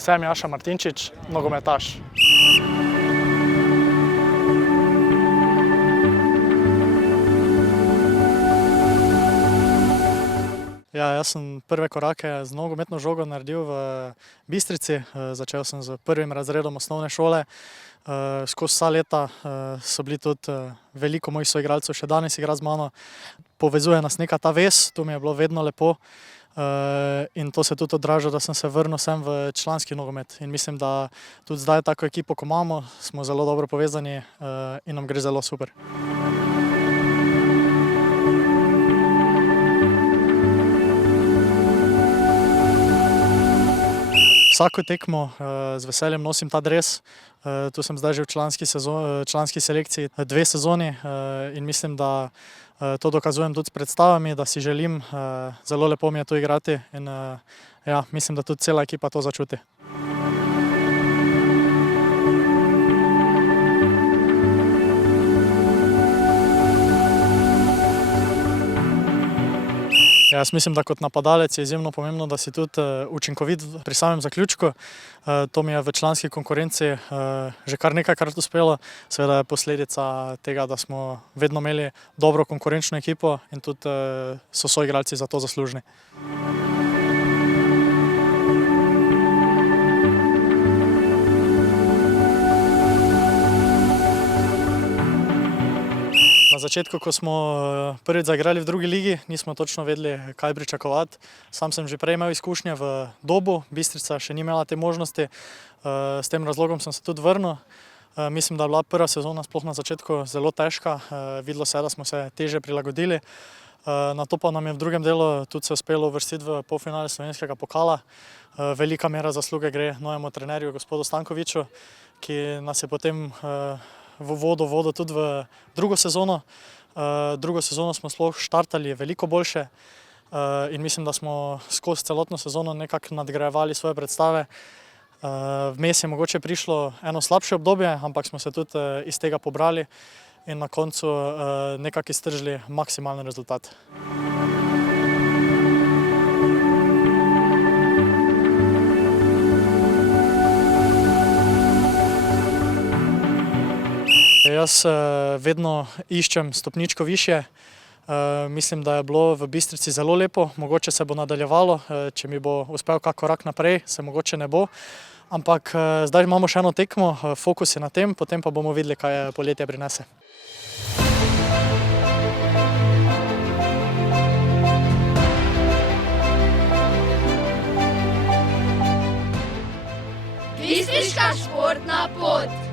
Sem Jaša Martinčič, nogometaš. Ja, jaz sem prve korake z nogometno žogo naredil v Bistrici. Začel sem s prvim razredom osnovne šole. Skozi vsa leta so bili tudi veliko mojih soigralcev še danes igra z mano. Povezuje nas neka ta vez, to mi je bilo vedno lepo. In to se tudi odraža, da sem se vrnil sem v članski nogomet. In mislim, da tudi zdaj tako ekipo, ko imamo, smo zelo dobro povezani in nam gre zelo super. Vsako tekmo z veseljem nosim ta dres. Tu sem zdaj že v članski selekciji 2 sezoni in mislim, da to dokazujem tudi s predstavami, da si želim, zelo lepo mi je tu igrati in ja, mislim, da tudi cela ekipa to začuti. Jaz mislim, da kot napadalec je izjemno pomembno, da si tudi učinkovit pri samem zaključku. To mi je v članski konkurenci že kar nekajkrat uspelo. Seveda je posledica tega, da smo vedno imeli dobro konkurenčno ekipo in tudi so soigralci za to zaslužni. Na začetku, ko smo prvič zaigrali v drugi ligi, nismo točno vedeli, kaj pričakovati. Sam sem že prej imel izkušnje v Dobu, Bistrica še ni imela te možnosti. S tem razlogom sem se tudi vrnil. Mislim, da je bila prva sezona sploh na začetku zelo težka. Videlo se je, da smo se težje prilagodili. Nato pa nam je v drugem delu tudi se uspelo uvrstiti v polfinale slovenskega pokala. Velika mera zasluge gre novemu trenerju, gospodu Stankoviću, ki nas je potem vodil tudi v drugo sezono. Drugo sezono smo sploh štartali veliko boljše in mislim, da smo skozi celotno sezono nekako nadgrajevali svoje predstave. Vmes je mogoče prišlo eno slabše obdobje, ampak smo se tudi iz tega pobrali in na koncu nekako iztržili maksimalen rezultat. Jaz vedno iščem stopničko višje. Mislim, da je bilo v Bistrici zelo lepo, mogoče se bo nadaljevalo. Če mi bo uspel kak korak naprej, se mogoče ne bo. Ampak zdaj imamo še eno tekmo, fokus je na tem, potem pa bomo videli, kaj poletje prinese. Bistriška športna pot.